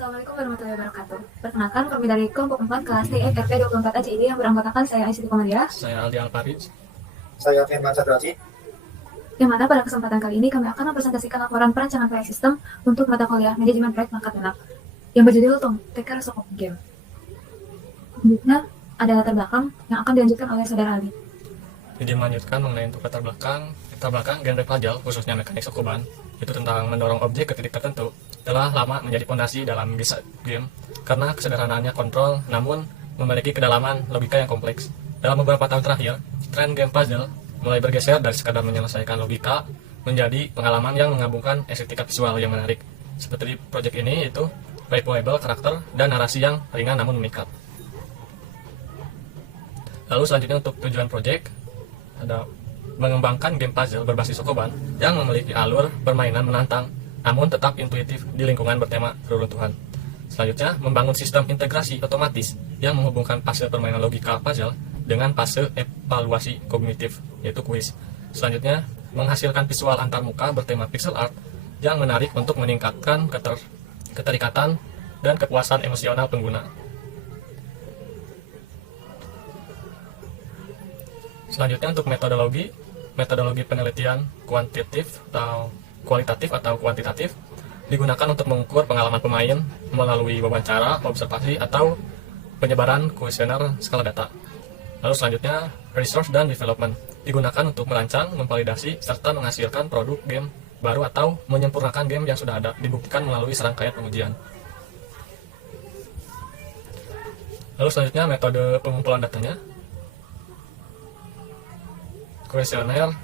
Assalamualaikum warahmatullahi wabarakatuh. Perkenalkan, kami dari kelompok 4 kelas TFRP 24 ACID yang beranggotakan saya Aisyah Komariah. Saya Aldi Alparij. Saya Firman Sadraji. Yang mana pada kesempatan kali ini kami akan mempresentasikan laporan perancangan proyek sistem untuk mata kuliah manajemen proyek Mangkat Anak yang berjudul Tom Taker Sokop Game. Selanjutnya ada latar belakang yang akan dilanjutkan oleh saudara Aldi. Jadi melanjutkan mengenai untuk latar belakang genre pelajar khususnya mekanik sokoban itu tentang mendorong objek ke titik tertentu telah lama menjadi fondasi dalam game karena kesederhanaannya kontrol namun memiliki kedalaman logika yang kompleks. Dalam beberapa tahun terakhir, tren game puzzle mulai bergeser dari sekadar menyelesaikan logika menjadi pengalaman yang menggabungkan estetika visual yang menarik. Seperti di project ini itu replayable karakter dan narasi yang ringan namun memikat. Lalu selanjutnya untuk tujuan project ada mengembangkan game puzzle berbasis sokoban yang memiliki alur permainan menantang namun tetap intuitif di lingkungan bertema reruntuhan. Selanjutnya, membangun sistem integrasi otomatis yang menghubungkan fase permainan logika puzzle dengan fase evaluasi kognitif, yaitu kuis. Selanjutnya, menghasilkan visual antarmuka bertema pixel art yang menarik untuk meningkatkan keterikatan dan kepuasan emosional pengguna. Selanjutnya untuk metodologi penelitian kualitatif atau kuantitatif digunakan untuk mengukur pengalaman pemain melalui wawancara, observasi, atau penyebaran kuesioner skala data. Lalu selanjutnya, research dan development digunakan untuk merancang, memvalidasi, serta menghasilkan produk game baru atau menyempurnakan game yang sudah ada, dibuktikan melalui serangkaian pengujian. Lalu selanjutnya, metode pengumpulan datanya. Kuesioner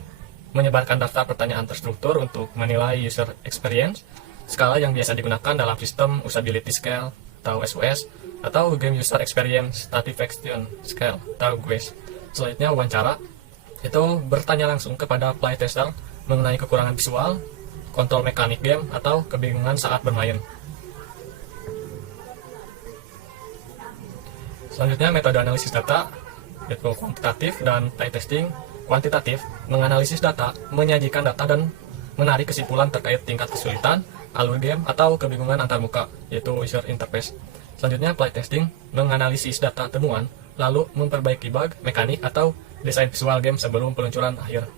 menyebarkan daftar pertanyaan terstruktur untuk menilai user experience, skala yang biasa digunakan dalam sistem usability scale atau SUS, atau game user experience satisfaction scale atau GUS. Selanjutnya wawancara, itu bertanya langsung kepada playtester mengenai kekurangan visual, kontrol mekanik game, atau kebingungan saat bermain. Selanjutnya metode analisis data, yaitu kuantitatif dan playtesting. Kuantitatif menganalisis data, menyajikan data dan menarik kesimpulan terkait tingkat kesulitan, alur game, atau kebingungan antarmuka, yaitu user interface. Selanjutnya playtesting menganalisis data temuan, lalu memperbaiki bug, mekanik, atau desain visual game sebelum peluncuran akhir.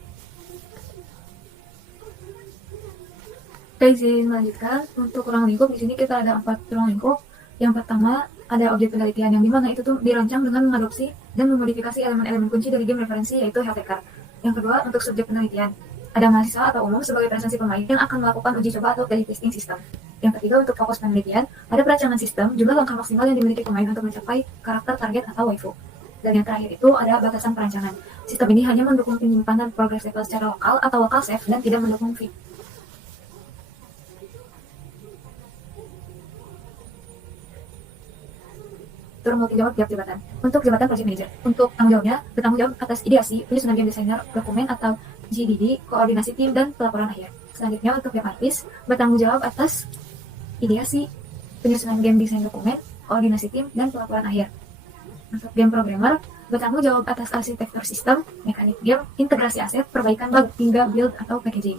Oke, izin melanjutkan. Untuk ruang lingkup di sini kita ada 4 ruang lingkup. Yang pertama ada objek penelitian yang dimana itu tuh dirancang dengan mengadopsi dan memodifikasi elemen-elemen kunci dari game referensi yaitu health taker. Yang kedua untuk subjek penelitian ada mahasiswa atau umum sebagai presentasi pemain yang akan melakukan uji coba atau play testing sistem. Yang ketiga untuk fokus penelitian ada perancangan sistem jumlah langkah maksimal yang dimiliki pemain untuk mencapai karakter target atau waifu. Dan yang terakhir itu ada batasan perancangan. Sistem ini hanya mendukung penyimpanan progress level secara lokal atau local save dan tidak mendukung feed. Multi-jawab tiap jabatan. Untuk jabatan project manager, untuk tanggung jawabnya bertanggung jawab atas ideasi, penyusunan game designer, dokumen atau GDD, koordinasi tim, dan pelaporan akhir. Selanjutnya untuk game artist, bertanggung jawab atas ideasi, penyusunan game design dokumen, koordinasi tim, dan pelaporan akhir. Untuk game programmer, bertanggung jawab atas arsitektur sistem, mekanik game, integrasi aset, perbaikan bug, hingga build atau packaging.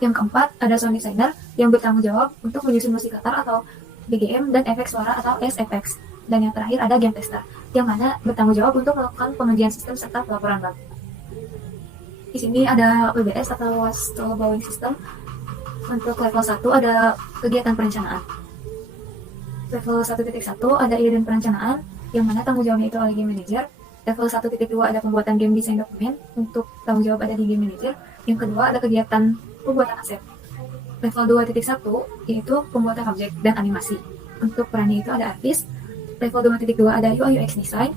Yang keempat, ada sound designer yang bertanggung jawab untuk menyusun musik latar atau BGM dan efek suara atau SFX. Dan yang terakhir ada game tester, yang mana bertanggung jawab untuk melakukan pengujian sistem serta pelaporan bug. Di sini ada WBS atau Wasteful Bowing System. Untuk level 1 ada kegiatan perencanaan. Level 1.1 ada ide dan perencanaan, yang mana tanggung jawabnya itu oleh game manager. Level 1.2 ada pembuatan game design dokumen, untuk tanggung jawab ada di game manager. Yang kedua ada kegiatan pembuatan aset. Level 2.1 yaitu pembuatan objek dan animasi. Untuk perannya itu ada artis. Level 2.2 ada UI UX design,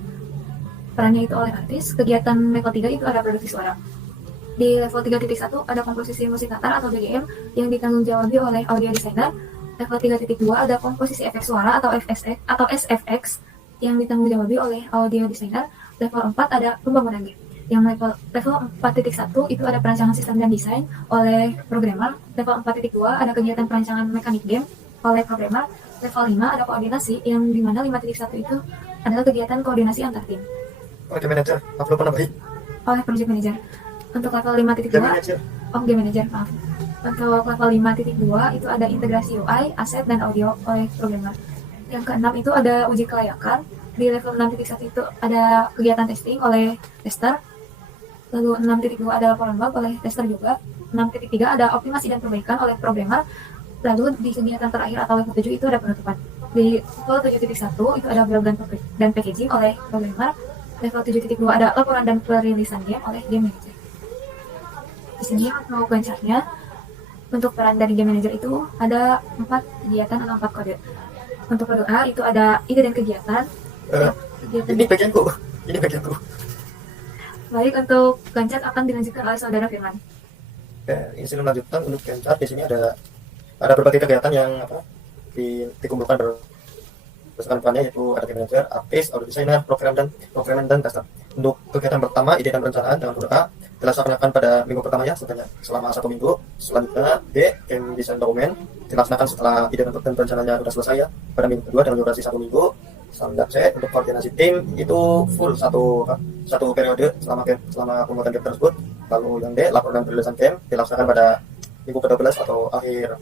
perannya itu oleh artis. Kegiatan level 3 itu ada produksi suara. Di level 3.1 ada komposisi musik latar atau BGM yang ditanggung-jawabi oleh audio designer. Level 3.2 ada komposisi efek suara atau SFX yang ditanggung-jawabi oleh audio designer. Level 4 ada pembangunan game. Yang level 4.1 itu ada perancangan sistem dan desain oleh programmer. Level 4.2 ada kegiatan perancangan mekanik game oleh programmer. Level 5 ada koordinasi, yang dimana 5.1 itu adalah kegiatan koordinasi antar tim. Project manager, apa lupa nambahin? Oleh project manager. Untuk level 5.2, Game manager. Game manager, maaf. Untuk level 5.2 itu ada integrasi UI, aset, dan audio oleh programmer. Yang keenam itu ada uji kelayakan. Di level 6.1 itu ada kegiatan testing oleh tester. Lalu 6.2 ada laporan bug oleh tester juga. 6.3 ada optimasi dan perbaikan oleh programmer. Lalu di kegiatan terakhir atau level 7 itu ada penutupan. Di level 7.1 itu ada build dan packaging oleh programmer. Level 7.2 ada laporan dan perilisan game oleh game manager. Di sini untuk gancharnya, untuk peran dari game manager itu ada 4 kegiatan atau 4 kode. Untuk kode A itu ada ide dan kegiatan. Ini bagianku. Baik, untuk gancar akan dilanjutkan oleh saudara Firman. Ini sebelum lanjutkan untuk Ganjar di sini ada berbagai kegiatan yang dikumpulkan berdasarkan perannya, yaitu ada game manager, artis, audio designer, programmer dan tester. Untuk kegiatan pertama, ide dan perencanaan dengan kode A dilaksanakan pada minggu pertamanya selama 1 minggu. Selanjutnya B, game design dokumen dilaksanakan setelah ide dan perencanaannya sudah selesai ya, pada minggu kedua dengan durasi 1 minggu. Selanjutnya C, untuk koordinasi tim itu full satu periode selama pembuatan game tersebut. Lalu yang D, laporan dan perilisan game dilaksanakan pada minggu ke-12 atau akhir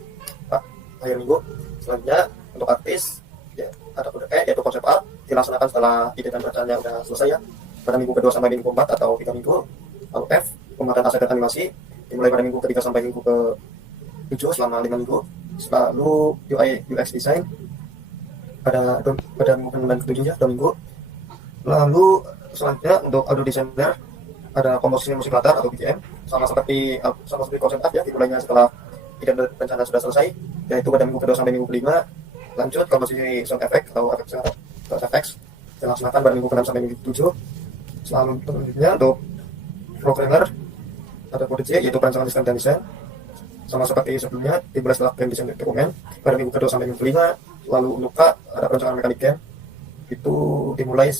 minggu. Selanjutnya untuk artis ya, ada kode E, yaitu konsep art dilaksanakan setelah ide dan perencanaannya sudah selesai ya, pada minggu kedua sampai minggu ke-4 atau 3 minggu. Lalu F, pembuatan aset dan animasi dimulai pada minggu ke-3 sampai minggu ke-7 selama 5 minggu. Lalu UI UX design pada minggu ke-6 dan ke-7 ya, 2 minggu. Lalu selanjutnya untuk audio designer ada komposisi musik latar atau BGM sama seperti konsep art ya, dimulainya setelah ide dan perencanaan sudah selesai, yaitu pada minggu ke-2 sampai minggu ke-5. Lanjut komposisi sound effect atau effects dilaksanakan pada minggu ke-6 sampai minggu ke-7. Selanjutnya untuk programmer ada kode C, yaitu perancangan sistem dan desain sama seperti sebelumnya, dimulai setelah game design dokumen pada minggu ke-2 sampai minggu ke-5. Lalu untuk K ada perancangan mekanik game, itu dimulai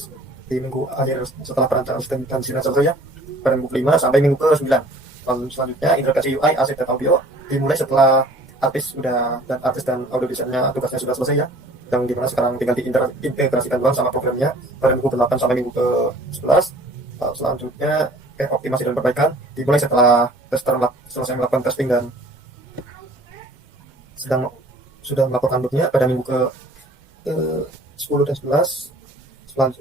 di minggu akhir setelah perancangan sistem dan desain selesai ya, pada minggu ke-5 sampai minggu ke-9. Lalu selanjutnya integrasi UI, aset, dan audio dimulai setelah artis dan audio desainnya tugasnya sudah selesai ya, yang dimana sekarang tinggal diintegrasikan doang sama programnya pada minggu ke-8 sampai minggu ke-11. Selanjutnya optimasi dan perbaikan dimulai setelah tester selesai melakukan testing dan sudah melaporkan bugnya pada minggu ke-10 dan 11.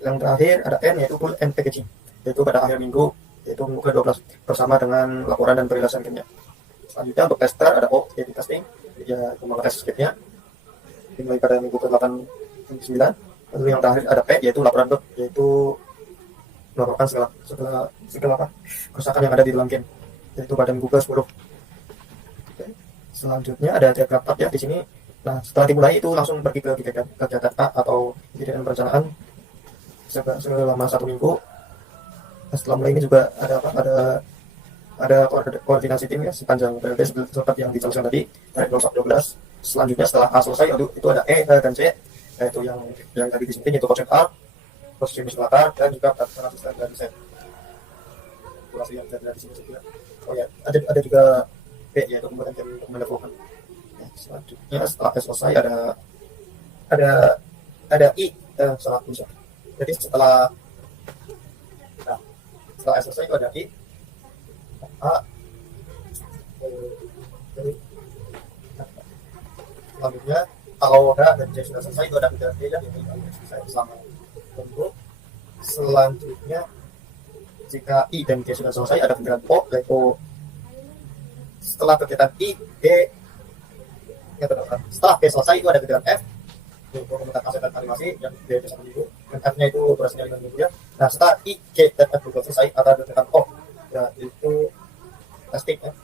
Yang terakhir ada N, yaitu full end packaging, yaitu pada akhir minggu, yaitu minggu ke-12 bersama dengan laporan dan perilisan gamenya. Selanjutnya untuk tester ada O, yaitu testing, ya mengetes scriptnya dimulai pada minggu ke-8 dan 9. Lalu yang terakhir ada P, yaitu laporan bug, yaitu melaporkan segala kerusakan yang ada di dalam game, yaitu pada minggu ke-10. Selanjutnya ada diagram part ya di sini. Nah, setelah dimulai itu langsung pergi ke kegiatan A atau ide dan perencanaan selama 1 minggu. Nah, setelah mulai ini juga ada koordinasi tim ya sepanjang periode seperti yang dijelaskan tadi dari 12. Selanjutnya setelah A selesai itu ada E dan C, yaitu yang tadi disebutkan, yaitu konsep art, posisi musik latar, dan juga perancangan sistem dan desain. Durasi yang dari sini juga. Oh ya, ada juga B, yaitu pembuatan game untuk mendevelopment. Selanjutnya setelah S selesai ada I, salah tulisan. Jadi setelah S selesai itu ada I, A, selanjutnya kalau ada dan C sudah selesai itu ada kegiatan D ya, yaitu selesai selama minggu. Selanjutnya jika I dan J sudah selesai ada kegiatan O, yaitu setelah kegiatan I, D, setelah B selesai itu ada kegiatan F, yaitu pembuatan aset dan animasi yang D itu 1 minggu, dan F-nya itu durasinya 5 minggu ya. Nah, setelah I, J, dan F sudah selesai ada kegiatan O, yaitu testing ya.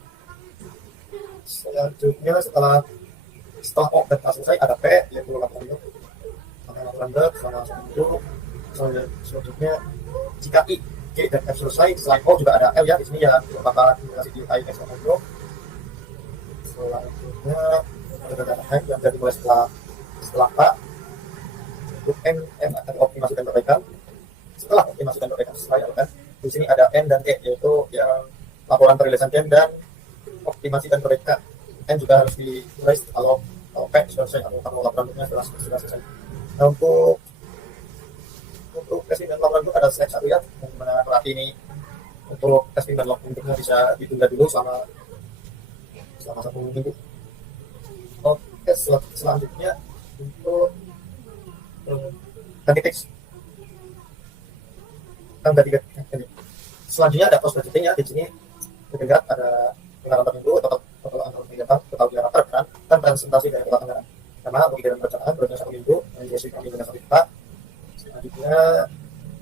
Selanjutnya setelah O dan A selesai ada P, yaitu laporan bug selama 1 minggu. Selanjutnya jika I, J, dan F selesai, selain O juga ada L ya, di sini ya bakal integrasi di I, X, dan O. Selanjutnya ada H yang jadi mulai setelah K. Untuk M akan optimasi dan perbaikan. Setelah optimasi dan perbaikan selesai kan, di sini ada N dan E, yaitu yang laporan perilisan game dan optimasi dan perbaikan. N juga harus dimulai kalau P selesai atau laporannya sudah selesai. Nah, untuk testing dan laporan itu ada slide 1 ya, yang mana pelatih ini untuk testing dan lognya bisa ditunda dulu selama selama 1 minggu. Oke, selanjutnya untuk ganti fix. Selanjutnya ada post budgeting ya. Di sini kita lihat ada anggaran per minggu, total anggaran kegiatan, total biaya per bulan, dan presentasi dari total anggaran. Karena bagi dalam perencanaan berarti 1 minggu, dan biasa kami dengan 1 juta. Selanjutnya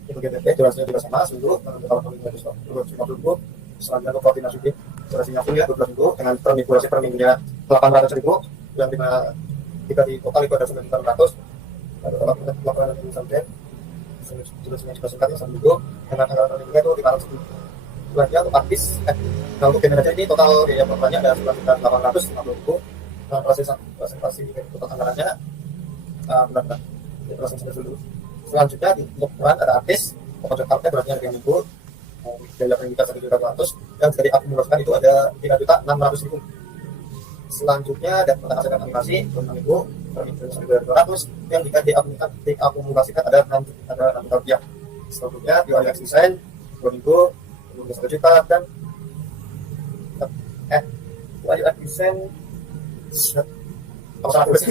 untuk GPP durasinya juga sama, seminggu, total per minggu 250.000. Selanjutnya untuk koordinasi tim, durasinya full ya 12 minggu, dengan per minggu durasi per minggunya 800.000, yang jika di total itu ada 9.600. Lalu total laporan dari sampai durasinya juga singkat ya 1 minggu, dengan anggaran per minggunya itu 500.000. Selanjutnya untuk artis, nah untuk game manager ini total biaya per ada 11.850.000. Nah, presentasi total anggarannya benar-benar presentasi dulu. Selanjutnya untuk peran ada artis, pokok kartnya berarti ada 3 minggu, biaya per minggu 1.200, dan jika diakumulasikan itu ada 3.600.000. Selanjutnya ada tentang aset animasi 6 minggu per minggu 1.200, yang jika diakumulasikan ada 6 juta rupiah. Selanjutnya di UX design 2 minggu 1 juta, dan UX design apa salah tulis?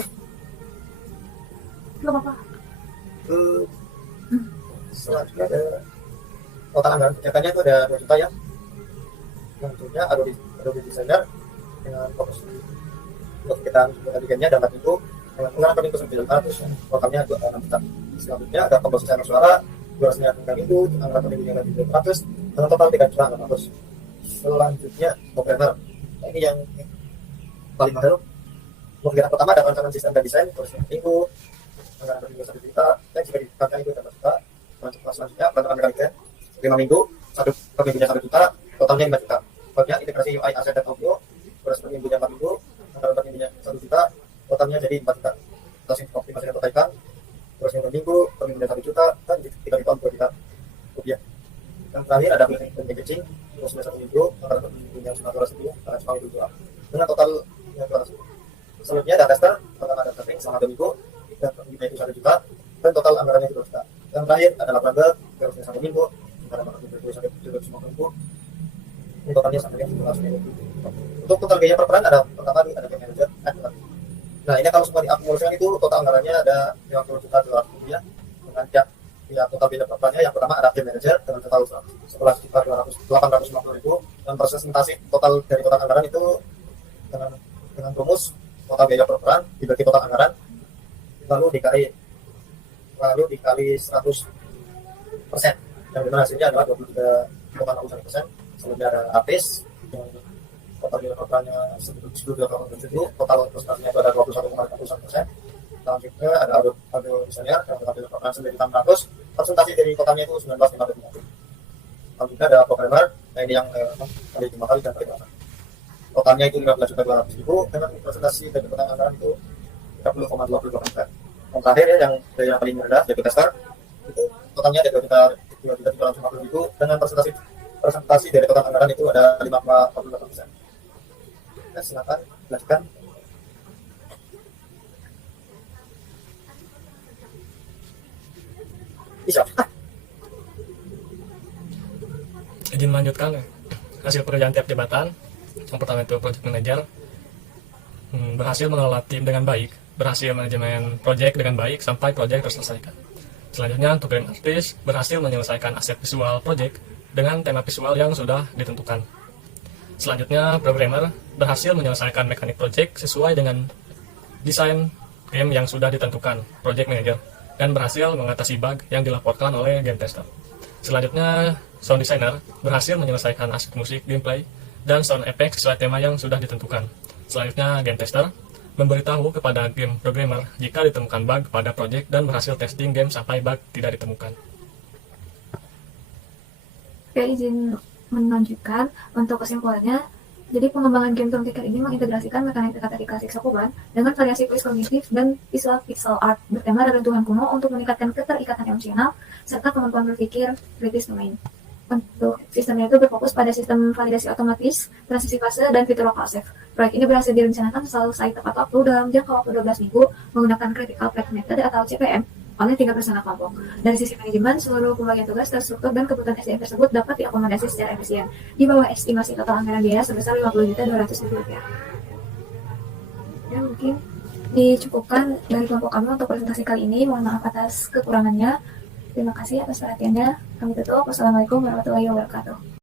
Gak apa-apa. Selanjutnya ada total anggaran kegiatannya itu ada 2 juta ya. Selanjutnya Adobe Designer dengan fokus untuk kita kegiatannya dan itu dengan anggaran per minggu 900, totalnya 6 juta. Selanjutnya ada komposisi channel suara, durasinya 3 minggu, anggaran per minggunya 700, dengan total 3.600. Selanjutnya programmer, ini yang paling mahal. Untuk kegiatan pertama ada rancangan sistem dan desain, durasinya 1 minggu, anggaran per minggu 1 juta, dan jika dikatakan itu 1 juta. Selanjutnya bantuan mekaniknya 5 minggu, per minggunya 1 juta, totalnya 5 juta. Selanjutnya integrasi UI, aset, dan audio, durasi per minggunya 4 minggu, anggaran per minggunya 1 juta, totalnya jadi 4 juta. Terus optimasi dan perbaikan, durasinya 1 minggu, per minggunya 1 juta, dan jika di-tahun 2 juta rupiah. Yang terakhir ada building dan packaging, durasinya 1 minggu, anggaran per minggunya 900.000, karena cuma itu doang. Dengan total 200.000. Selanjutnya ada tester, total ada testing selama 2 minggu, dan per minggunya itu 1 juta, dan total anggarannya 2 juta. Yang terakhir adalah label, durasinya 1 minggu, anggaran per minggu 750.000, ini totalnya sampai 700.000. Untuk total biaya per peran ada pertama ada game manager. Nah ini kalau semua diakumulasikan itu total anggarannya ada 50 juta rupiah. Dengan ya total biaya per perannya yang pertama ada game manager dengan total 11.850.000, dan presentasi total dari total anggaran itu dengan rumus total biaya per peran dibagi total anggaran lalu dikali 100%, yang dimana hasilnya adalah 23,61%. Selanjutnya ada artis yang total biaya per perannya 10,7, total presentasinya itu ada 21,51%. Selanjutnya ada audio desainer yang total biaya per peran 9.600, presentasi dari totalnya itu 19,5. Selanjutnya ada programmer, nah ini yang paling mahal dan paling mahal. Totalnya itu 15.200.000 dengan presentasi dari total anggaran itu 30,22%. Yang terakhir ya yang dari yang paling rendah yaitu tester, itu totalnya ada 2.350.000 dengan presentasi dari total anggaran itu ada 5,48%. Nah, silakan lanjutkan. Bisa. Izin melanjutkan hasil pekerjaan tiap jabatan. Yang pertama itu project manager, berhasil mengelola tim dengan baik, berhasil manajemen project dengan baik sampai project terselesaikan. Selanjutnya untuk game artist, berhasil menyelesaikan aset visual project dengan tema visual yang sudah ditentukan. Selanjutnya programmer berhasil menyelesaikan mekanik project sesuai dengan desain game yang sudah ditentukan project manager, dan berhasil mengatasi bug yang dilaporkan oleh game tester. Selanjutnya sound designer berhasil menyelesaikan aset musik, gameplay, dan sound effect sesuai tema yang sudah ditentukan. Selanjutnya game tester memberitahu kepada game programmer jika ditemukan bug pada project dan berhasil testing game sampai bug tidak ditemukan. Oke, izin melanjutkan untuk kesimpulannya. Jadi pengembangan game Tom Ticker ini mengintegrasikan mekanik teka-teki klasik Shokugan dengan variasi kuis kognitif dan visual pixel art bertema reruntuhan kuno untuk meningkatkan keterikatan emosional serta kemampuan berpikir kritis domain. Untuk sistemnya itu berfokus pada sistem validasi otomatis, transisi fase, dan fitur local save. Proyek ini berhasil direncanakan selesai tepat waktu dalam jangka waktu 12 minggu menggunakan Critical Path Method atau CPM oleh 3 personal kelompok. Dari sisi manajemen, seluruh pembagian tugas, terstruktur, dan kebutuhan SDM tersebut dapat diakomodasi secara efisien di bawah estimasi total anggaran biaya sebesar Rp50.200.000. mungkin dicukupkan dari kelompok kami untuk presentasi kali ini. Mohon maaf atas kekurangannya. Terima kasih atas perhatiannya. Kami tutup. Wassalamualaikum warahmatullahi wabarakatuh.